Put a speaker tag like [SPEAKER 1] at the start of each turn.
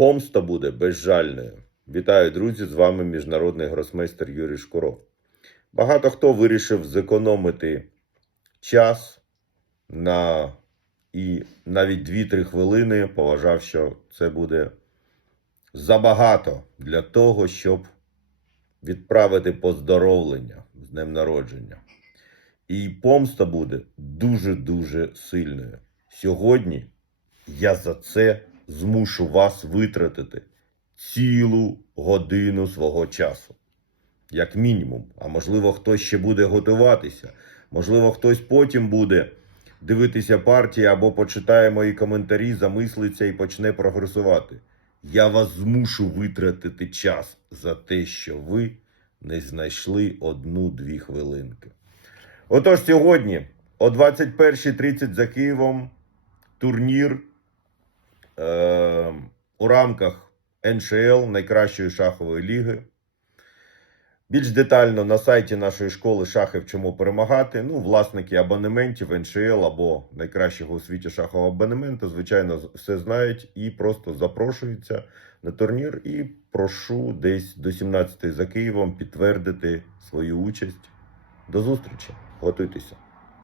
[SPEAKER 1] Помста буде безжальною. Вітаю, друзі! З вами міжнародний гросмейстер Юрій Шкуров. Багато хто вирішив зекономити час на і навіть 2-3 хвилини поважав, що це буде забагато для того, щоб відправити поздоровлення з днем народження. І помста буде дуже-дуже сильною. Сьогодні я за це змушу вас витратити цілу годину свого часу. Як мінімум. А можливо, хтось ще буде готуватися. Можливо, хтось потім буде дивитися партії або почитає мої коментарі, замислиться і почне прогресувати. Я вас змушу витратити час за те, що ви не знайшли одну-дві хвилинки. Отож, сьогодні о 21.30 за Києвом турнір е, у рамках НШЛ найкращої шахової ліги. Більш детально на сайті нашої школи шахи вчимо перемагати. Ну, власники абонементів НШЛ або найкращого у світі шахового абонемента, звичайно, все знають і просто запрошуються на турнір. І прошу десь до 17 за Києвом підтвердити свою участь. До зустрічі! Готуйтеся!